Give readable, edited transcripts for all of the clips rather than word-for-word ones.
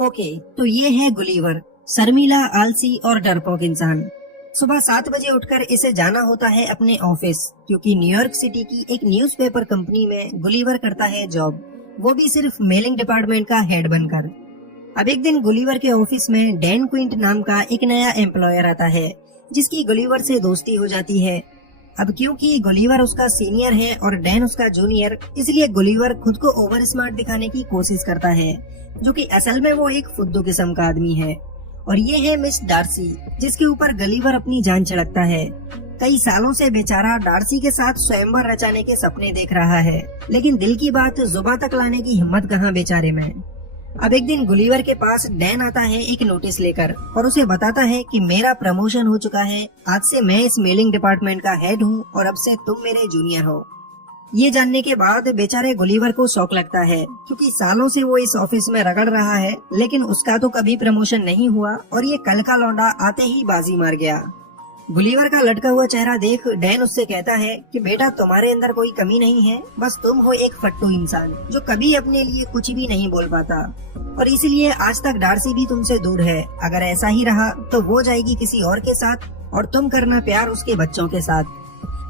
Okay, तो ये है गुलिवर, शर्मीला, आलसी और डरपोक इंसान। सुबह 7 बजे उठकर इसे जाना होता है अपने ऑफिस, क्योंकि न्यूयॉर्क सिटी की एक न्यूज़पेपर कंपनी में गुलिवर करता है जॉब, वो भी सिर्फ मेलिंग डिपार्टमेंट का हेड बनकर। अब एक दिन गुलिवर के ऑफिस में डैन क्विंट नाम का एक नया एम्प्लॉयर आता है, जिसकी गुलिवर से दोस्ती हो जाती है। अब क्योंकि गुलिवर उसका सीनियर है और डैन उसका जूनियर, इसलिए गुलिवर खुद को ओवर स्मार्ट दिखाने की कोशिश करता है, जो कि असल में वो एक फुद्दू किस्म का आदमी है। और ये है मिस डार्सी, जिसके ऊपर गुलिवर अपनी जान छिड़कता है। कई सालों से बेचारा डार्सी के साथ स्वयंवर रचाने के सपने देख रहा है, लेकिन दिल की बात जुबान तक लाने की हिम्मत कहाँ बेचारे में। अब एक दिन गुलिवर के पास डैन आता है एक नोटिस लेकर और उसे बताता है कि मेरा प्रमोशन हो चुका है, आज से मैं इस मेलिंग डिपार्टमेंट का हेड हूँ और अब से तुम मेरे जूनियर हो। ये जानने के बाद बेचारे गुलिवर को शौक लगता है, क्योंकि सालों से वो इस ऑफिस में रगड़ रहा है, लेकिन उसका तो कभी प्रमोशन नहीं हुआ और ये कल का लौंडा आते ही बाजी मार गया। गुलिवर का लटका हुआ चेहरा देख डैन उससे कहता है कि बेटा, तुम्हारे अंदर कोई कमी नहीं है, बस तुम हो एक फट्टू इंसान जो कभी अपने लिए कुछ भी नहीं बोल पाता, और इसीलिए आज तक डार्सी भी तुमसे दूर है। अगर ऐसा ही रहा तो वो जाएगी किसी और के साथ और तुम करना प्यार उसके बच्चों के साथ।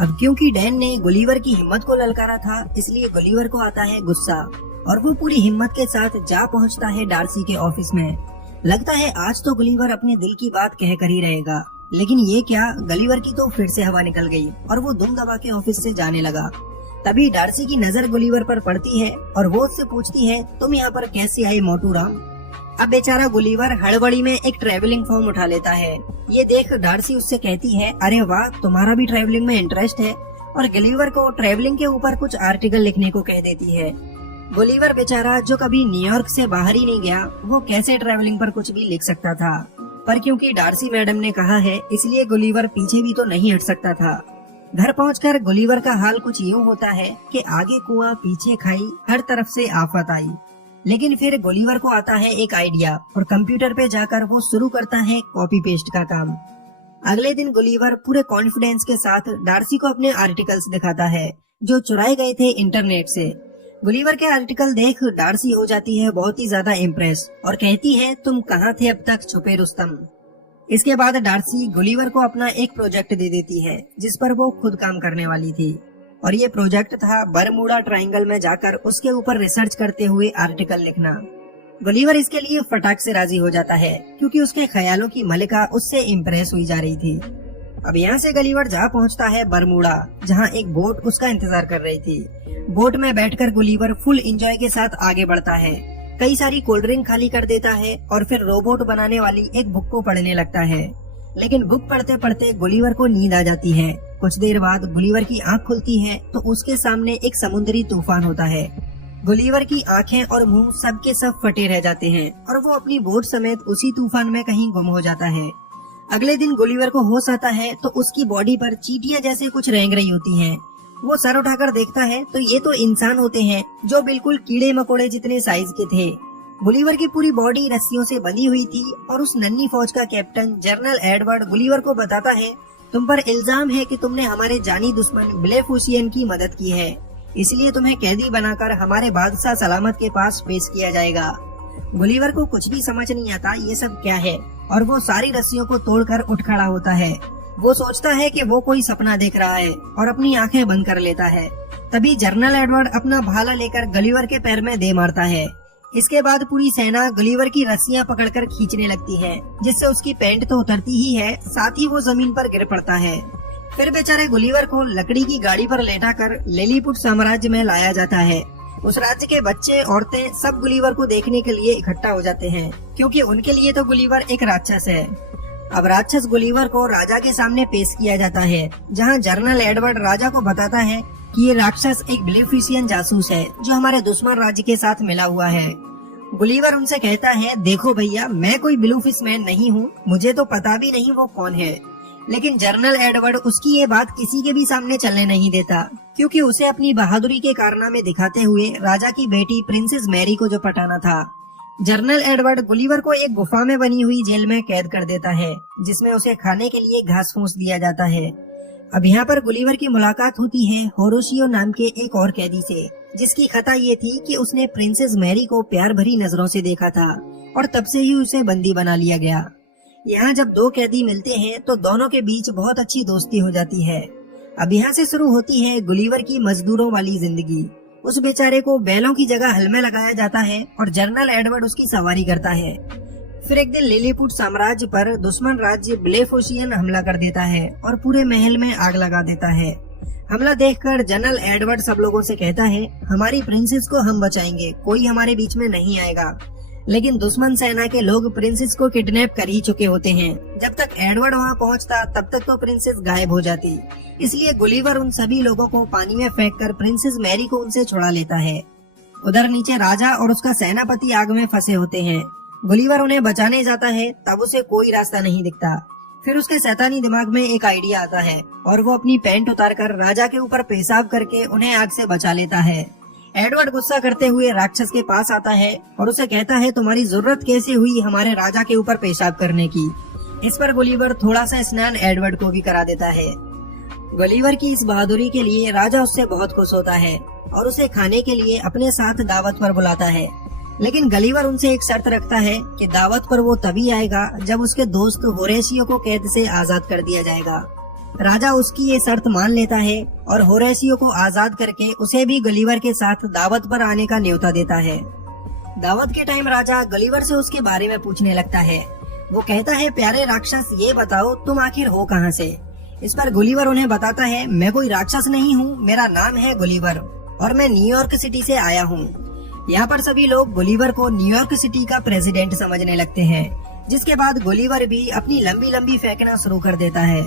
अब क्योंकि डैन ने गुलिवर की हिम्मत को ललकारा था, इसलिए गुलिवर को आता है गुस्सा और वो पूरी हिम्मत के साथ जा पहुंचता है डार्सी के ऑफिस में। लगता है आज तो गुलिवर अपने दिल की बात कह कर ही रहेगा, लेकिन ये क्या, गुलिवर की तो फिर से हवा निकल गई और वो दुम दबा के ऑफिस से जाने लगा। तभी डार्सी की नजर गुलिवर पर पड़ती है और वो उससे पूछती है, तुम यहाँ पर कैसे आए मोटू राम। अब बेचारा गुलिवर हड़बड़ी में एक ट्रैवलिंग फॉर्म उठा लेता है। ये देख डार्सी उससे कहती है, अरे वाह, तुम्हारा भी ट्रैवलिंग में इंटरेस्ट है, और गुलिवर को ट्रैवलिंग के ऊपर कुछ आर्टिकल लिखने को कह देती है। गुलिवर बेचारा जो कभी न्यूयॉर्क से बाहर ही नहीं गया, वो कैसे ट्रैवलिंग पर कुछ भी लिख सकता था, पर क्योंकि डार्सी मैडम ने कहा है, इसलिए गुलिवर पीछे भी तो नहीं हट सकता था। घर पहुंचकर गुलिवर का हाल कुछ यूं होता है कि आगे कुआं पीछे खाई, हर तरफ से आफत आई। लेकिन फिर गुलिवर को आता है एक आइडिया और कंप्यूटर पे जाकर वो शुरू करता है कॉपी पेस्ट का काम। अगले दिन गुलिवर पूरे कॉन्फिडेंस के साथ डार्सी को अपने आर्टिकल्स दिखाता है, जो चुराए गए थे इंटरनेट से। गुलिवर के आर्टिकल देख डार्सी हो जाती है बहुत ही ज्यादा इम्प्रेस और कहती है, तुम कहाँ थे अब तक छुपे रुस्तम। इसके बाद डार्सी गुलिवर को अपना एक प्रोजेक्ट दे देती है, जिस पर वो खुद काम करने वाली थी, और ये प्रोजेक्ट था बरमूडा ट्रायंगल में जाकर उसके ऊपर रिसर्च करते हुए आर्टिकल लिखना। गुलिवर इसके लिए फटाक से राजी हो जाता है, क्योंकि उसके ख्यालों की मलिका उससे इम्प्रेस हुई जा रही थी। अब यहाँ से गुलिवर जा पहुँचता है बरमूडा, जहाँ एक बोट उसका इंतजार कर रही थी। बोट में बैठकर गुलिवर फुल एंजॉय के साथ आगे बढ़ता है, कई सारी कोल्ड ड्रिंक खाली कर देता है और फिर रोबोट बनाने वाली एक बुक को पढ़ने लगता है। लेकिन बुक पढ़ते पढ़ते गुलिवर को नींद आ जाती है। कुछ देर बाद गुलिवर की आंख खुलती है तो उसके सामने एक समुद्री तूफान होता है। गुलिवर की आंखें और मुंह सब के सब फटे रह जाते हैं और वो अपनी बोट समेत उसी तूफान में कहीं गुम हो जाता है। अगले दिन गुलिवर को होश आता है तो उसकी बॉडी पर चींटियां जैसे कुछ रेंग रही होती हैं। वो सर उठाकर देखता है तो ये तो इंसान होते हैं, जो बिल्कुल कीड़े मकोड़े जितने साइज के थे। गुलिवर की पूरी बॉडी रस्सियों से बंधी हुई थी और उस नन्ही फौज का कैप्टन जनरल एडवर्ड गुलिवर को बताता है, तुम पर इल्जाम है कि तुमने हमारे जानी दुश्मन ब्लेफुसियन की मदद की है, इसलिए तुम्हें कैदी बनाकर हमारे बादशाह सलामत के पास पेश किया जाएगा। गुलिवर को कुछ भी समझ नहीं आता ये सब क्या है, और वो सारी रस्सियों को तोड़कर उठ खड़ा होता है। वो सोचता है कि वो कोई सपना देख रहा है और अपनी आंखें बंद कर लेता है। तभी जनरल एडवर्ड अपना भाला लेकर गुलिवर के पैर में दे मारता है। इसके बाद पूरी सेना गुलिवर की रस्सियां पकड़कर खींचने लगती है, जिससे उसकी पैंट तो उतरती ही है, साथ ही वो जमीन पर गिर पड़ता है। फिर बेचारे गुलिवर को लकड़ी की गाड़ी पर लेटाकर लिलीपुट साम्राज्य में लाया जाता है। उस राज्य के बच्चे, औरतें सब गुलिवर को देखने के लिए इकट्ठा हो जाते हैं, क्योंकि उनके लिए तो गुलिवर एक राक्षस है। अब राक्षस गुलिवर को राजा के सामने पेश किया जाता है, जहां जनरल एडवर्ड राजा को बताता है कि ये राक्षस एक ब्लेफिसियन जासूस है, जो हमारे दुश्मन राज्य के साथ मिला हुआ है। गुलिवर उनसे कहता है, देखो भैया, मैं कोई ब्लूफिशमैन नहीं हूँ, मुझे तो पता भी नहीं वो कौन है। लेकिन जनरल एडवर्ड उसकी ये बात किसी के भी सामने चलने नहीं देता, क्योंकि उसे अपनी बहादुरी के कारनामे दिखाते हुए राजा की बेटी प्रिंसेस मैरी को जो पटाना था। जनरल एडवर्ड गुलिवर को एक गुफा में बनी हुई जेल में कैद कर देता है, जिसमें उसे खाने के लिए घास फूस दिया जाता है। अब यहाँ पर गुलिवर की मुलाकात होती है होरोशियो नाम के एक और कैदी से, जिसकी खता ये थी कि उसने प्रिंसेस मैरी को प्यार भरी नजरों से देखा था और तब से ही उसे बंदी बना लिया गया। यहाँ जब दो कैदी मिलते हैं तो दोनों के बीच बहुत अच्छी दोस्ती हो जाती है। अब यहाँ से शुरू होती है गुलिवर की मजदूरों वाली जिंदगी। उस बेचारे को बैलों की जगह हल में लगाया जाता है और जनरल एडवर्ड उसकी सवारी करता है। फिर एक दिन लिलीपुट साम्राज्य पर दुश्मन राज्य ब्लेफोशियन हमला कर देता है और पूरे महल में आग लगा देता है। हमला देखकर जनरल एडवर्ड सब लोगों से कहता है, हमारी प्रिंसेस को हम बचाएंगे, कोई हमारे बीच में नहीं आएगा। लेकिन दुश्मन सेना के लोग प्रिंसेस को किडनैप कर ही चुके होते हैं। जब तक एडवर्ड वहां पहुंचता तब तक तो प्रिंसेस गायब हो जाती। इसलिए गुलिवर उन सभी लोगों को पानी में फेंककर प्रिंसेस मैरी को उनसे छुड़ा लेता है। उधर नीचे राजा और उसका सेनापति आग में फंसे होते हैं। गुलिवर उन्हें बचाने जाता है, तब उसे कोई रास्ता नहीं दिखता। फिर उसके शैतानी दिमाग में एक आइडिया आता है और वो अपनी पैंट उतारकर राजा के ऊपर पेशाब करके उन्हें आग से बचा लेता है। एडवर्ड गुस्सा करते हुए राक्षस के पास आता है और उसे कहता है, तुम्हारी जरूरत कैसे हुई हमारे राजा के ऊपर पेशाब करने की। इस पर गुलिवर थोड़ा सा स्नान एडवर्ड को भी करा देता है। गुलिवर की इस बहादुरी के लिए राजा उससे बहुत खुश होता है और उसे खाने के लिए अपने साथ दावत पर बुलाता है। लेकिन गलीवर उनसे एक शर्त रखता है कि दावत पर वो तभी आएगा जब उसके दोस्त होरेशियो को कैद से आजाद कर दिया जाएगा। राजा उसकी ये शर्त मान लेता है और होरेशियो को आजाद करके उसे भी गलीवर के साथ दावत पर आने का न्योता देता है। दावत के टाइम राजा गलीवर से उसके बारे में पूछने लगता है। वो कहता है, प्यारे राक्षस, ये बताओ तुम आखिर हो कहाँ से। इस पर गुलिवर उन्हें बताता है, मैं कोई राक्षस नहीं हूँ, मेरा नाम है गुलिवर और मैं न्यूयॉर्क सिटी से आया हूँ। यहाँ पर सभी लोग गुलिवर को न्यूयॉर्क सिटी का प्रेसिडेंट समझने लगते हैं, जिसके बाद गुलिवर भी अपनी लंबी लंबी फेंकना शुरू कर देता है।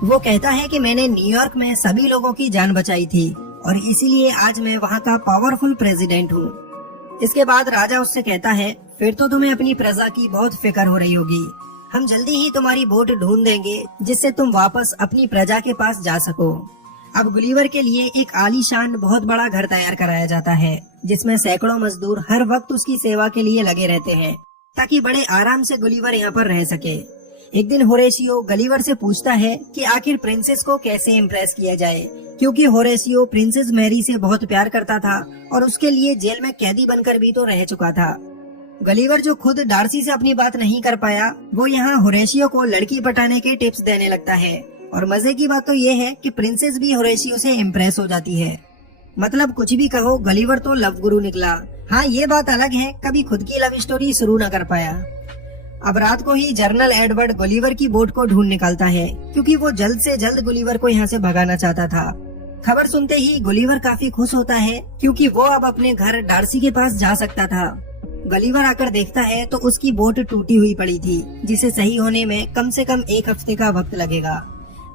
वो कहता है कि मैंने न्यूयॉर्क में सभी लोगों की जान बचाई थी और इसीलिए आज मैं वहाँ का पावरफुल प्रेसिडेंट हूँ। इसके बाद राजा उससे कहता है, फिर तो तुम्हें अपनी प्रजा की बहुत फिक्र हो रही होगी। हम जल्दी ही तुम्हारी बोट ढूंढ देंगे जिससे तुम वापस अपनी प्रजा के पास जा सको। अब गुलिवर के लिए एक आलीशान बहुत बड़ा घर तैयार कराया जाता है, जिसमें सैकड़ों मजदूर हर वक्त उसकी सेवा के लिए लगे रहते हैं ताकि बड़े आराम से गुलिवर यहाँ पर रह सके। एक दिन होरेशियो गलीवर से पूछता है कि आखिर प्रिंसेस को कैसे इम्प्रेस किया जाए, क्योंकि होरेशियो प्रिंसेस मैरी से बहुत प्यार करता था और उसके लिए जेल में कैदी बनकर भी तो रह चुका था। गलीवर जो खुद डार्सी से अपनी बात नहीं कर पाया, वो यहाँ होरेशियो को लड़की पटाने के टिप्स देने लगता है। और मजे की बात तो ये है कि प्रिंसेस भी होरेशियो से इम्प्रेस हो जाती है। मतलब कुछ भी कहो, गलीवर तो लव गुरु निकला। हाँ, ये बात अलग है, कभी खुद की लव स्टोरी शुरू न कर पाया। अब रात को ही जनरल एडवर्ड गुलिवर की बोट को ढूंढ निकालता है, क्योंकि वो जल्द से जल्द गुलिवर को यहाँ से भगाना चाहता था। खबर सुनते ही गुलिवर काफी खुश होता है, क्योंकि वो अब अपने घर डार्सी के पास जा सकता था। गलीवर आकर देखता है तो उसकी बोट टूटी हुई पड़ी थी, जिसे सही होने में कम से कम 1 हफ्ते का वक्त लगेगा।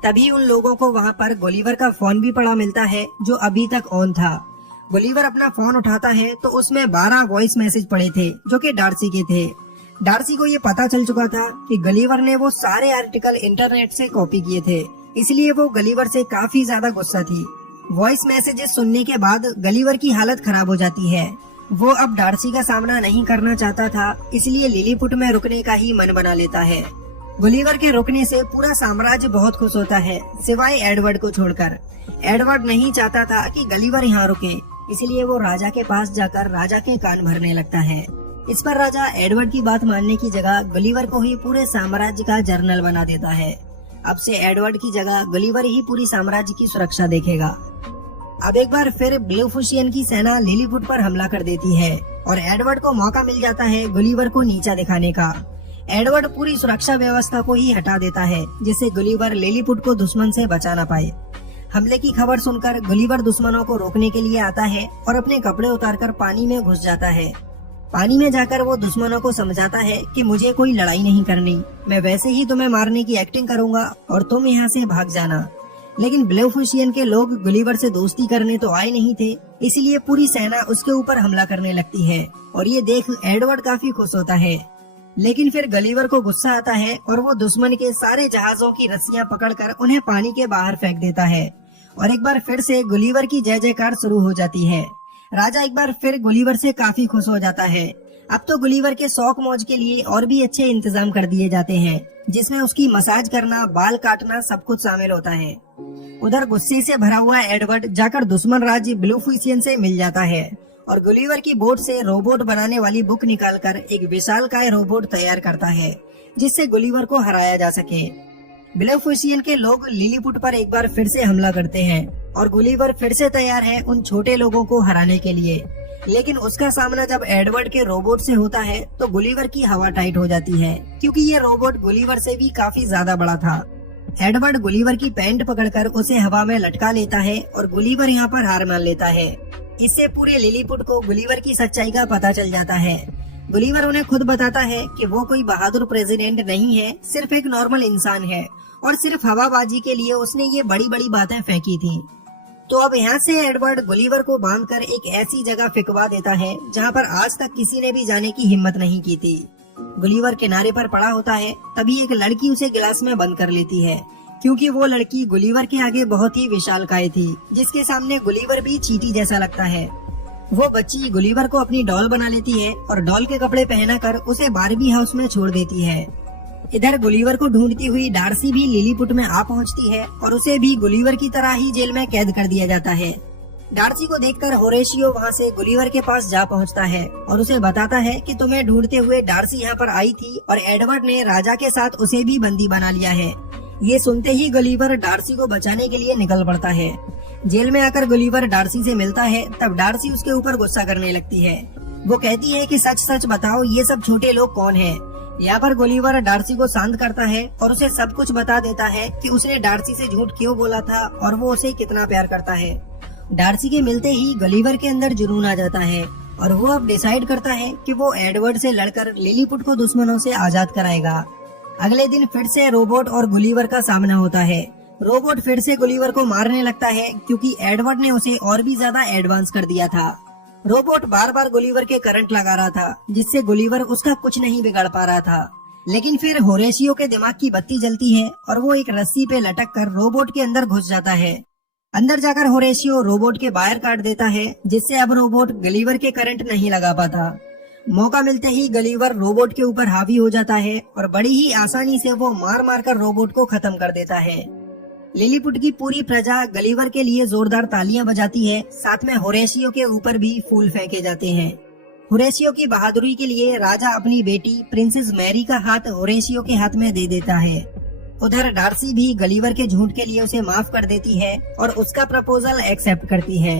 तभी उन लोगों को वहाँ पर गुलिवर का फोन भी पड़ा मिलता है, जो अभी तक ऑन था। गुलिवर अपना फोन उठाता है तो उसमें 12 वॉइस मैसेज पड़े थे, जो कि डार्सी के थे। डार्सी को ये पता चल चुका था कि गलीवर ने वो सारे आर्टिकल इंटरनेट से कॉपी किए थे, इसलिए वो गलीवर से काफी ज्यादा गुस्सा थी। वॉइस मैसेजेस सुनने के बाद गलीवर की हालत खराब हो जाती है। वो अब डार्सी का सामना नहीं करना चाहता था, इसलिए लिलीपुट में रुकने का ही मन बना लेता है। गुलिवर के रुकने से पूरा साम्राज्य बहुत खुश होता है, सिवाय एडवर्ड को छोड़कर। एडवर्ड नहीं चाहता था कि गलीवर यहाँ रुके, इसलिए वो राजा के पास जाकर राजा के कान भरने लगता है। इस पर राजा एडवर्ड की बात मानने की जगह गुलिवर को ही पूरे साम्राज्य का जनरल बना देता है। अब से एडवर्ड की जगह गुलिवर ही पूरी साम्राज्य की सुरक्षा देखेगा। अब एक बार फिर ब्लेफोशियन की सेना लिलीपुट पर हमला कर देती है और एडवर्ड को मौका मिल जाता है गुलिवर को नीचा दिखाने का। एडवर्ड पूरी सुरक्षा व्यवस्था को ही हटा देता है, जिससे गुलिवर लिलीपुट को दुश्मन से बचा ना पाए। हमले की खबर सुनकर गुलिवर दुश्मनों को रोकने के लिए आता है और अपने कपड़े उतारकर पानी में घुस जाता है। पानी में जाकर वो दुश्मनों को समझाता है कि मुझे कोई लड़ाई नहीं करनी, मैं वैसे ही तुम्हें मारने की एक्टिंग करूंगा और तुम यहाँ से भाग जाना। लेकिन ब्लेफोशियन के लोग गुलिवर से दोस्ती करने तो आए नहीं थे, इसलिए पूरी सेना उसके ऊपर हमला करने लगती है और ये देख एडवर्ड काफी खुश होता है। लेकिन फिर गलीवर को गुस्सा आता है और वो दुश्मन के सारे जहाजों की रस्सियां पकड़कर उन्हें पानी के बाहर फेंक देता है और एक बार फिर से गुलिवर की जय जयकार शुरू हो जाती है। राजा एक बार फिर गुलिवर से काफी खुश हो जाता है। अब तो गुलिवर के शौक मौज के लिए और भी अच्छे इंतजाम कर दिए जाते हैं, जिसमें उसकी मसाज करना, बाल काटना सब कुछ शामिल होता है। उधर गुस्से से भरा हुआ एडवर्ड जाकर दुश्मन राज्य ब्लेफोशियन से मिल जाता है और गुलिवर की बोट से रोबोट बनाने वाली बुक निकालकर एक विशालकाय रोबोट तैयार करता है जिससे गुलिवर को हराया जा सके। ब्लेफोसियन के लोग लिलीपुट पर एक बार फिर से हमला करते हैं और गुलिवर फिर से तैयार है उन छोटे लोगों को हराने के लिए। लेकिन उसका सामना जब एडवर्ड के रोबोट से होता है तो गुलिवर की हवा टाइट हो जाती है क्योंकि ये रोबोट गुलिवर से भी काफी ज्यादा बड़ा था। एडवर्ड गुलिवर की पैंट पकड़कर उसे हवा में लटका लेता है और गुलिवर यहाँ पर हार मान लेता है। इससे पूरे लिलीपुट को गुलिवर की सच्चाई का पता चल जाता है। गुलिवर उन्हें खुद बताता है कि वो कोई बहादुर प्रेसिडेंट नहीं है, सिर्फ एक नॉर्मल इंसान है और सिर्फ हवाबाजी के लिए उसने ये बड़ी बड़ी बातें फेंकी थी। तो अब यहाँ से एडवर्ड गुलिवर को बांधकर एक ऐसी जगह फिकवा देता है जहाँ पर आज तक किसी ने भी जाने की हिम्मत नहीं की थी। गुलिवर किनारे पर पड़ा होता है, तभी एक लड़की उसे गिलास में बंद कर लेती है क्योंकि वो लड़की गुलिवर के आगे बहुत ही विशालकाय थी, जिसके सामने गुलिवर भी चींटी जैसा लगता है। वो बच्ची गुलिवर को अपनी डॉल बना लेती है और डॉल के कपड़े पहनाकर उसे बारबी हाउस में छोड़ देती है। इधर गुलिवर को ढूंढती हुई डार्सी भी लिलीपुट में आ पहुंचती है और उसे भी गुलिवर की तरह ही जेल में कैद कर दिया जाता है। डार्सी को देखकर होरेशियो वहां से गुलिवर के पास जा पहुंचता है और उसे बताता है कि तुम्हें ढूंढते हुए डार्सी यहाँ पर आई थी और एडवर्ड ने राजा के साथ उसे भी बंदी बना लिया है। ये सुनते ही गुलिवर डार्सी को बचाने के लिए निकल पड़ता है। जेल में आकर गुलिवर डार्सी से मिलता है, तब डार्सी उसके ऊपर गुस्सा करने लगती है। वो कहती है कि सच सच बताओ ये सब छोटे लोग कौन हैं? यहाँ पर गुलिवर डार्सी को शांत करता है और उसे सब कुछ बता देता है कि उसने डार्सी से झूठ क्यों बोला था और वो उसे कितना प्यार करता है। डार्सी के मिलते ही गुलिवर के अंदर जुनून आ जाता है और वो अब डिसाइड करता है कि वो एडवर्ड से लड़कर लिलीपुट को दुश्मनों से आजाद कराएगा। अगले दिन फिर से रोबोट और गुलिवर का सामना होता है। रोबोट फिर से गुलिवर को मारने लगता है क्योंकि एडवर्ड ने उसे और भी ज्यादा एडवांस कर दिया था। रोबोट बार बार गुलिवर के करंट लगा रहा था जिससे गुलिवर उसका कुछ नहीं बिगाड़ पा रहा था। लेकिन फिर होरेशियो के दिमाग की बत्ती जलती है और वो एक रस्सी पे लटक कर रोबोट के अंदर घुस जाता है। अंदर जाकर होरेशियो रोबोट के वायर काट देता है जिससे अब रोबोट गुलिवर के करंट नहीं लगा पाता। मौका मिलते ही गुलिवर रोबोट के ऊपर हावी हो जाता है और बड़ी ही आसानी से वो मार मार कर रोबोट को खत्म कर देता है। लिलीपुट की पूरी प्रजा गुलिवर के लिए जोरदार तालियां बजाती है, साथ में होरेशियो के ऊपर भी फूल फेंके जाते हैं। होरेशियो की बहादुरी के लिए राजा अपनी बेटी प्रिंसेस मैरी का हाथ होरेशियो के हाथ में दे देता है। उधर डार्सी भी गुलिवर के झूठ के लिए उसे माफ कर देती है और उसका प्रपोजल एक्सेप्ट करती है।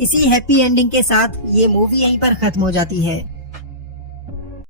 इसी हैप्पी एंडिंग के साथ ये मूवी यहीं पर खत्म हो जाती है।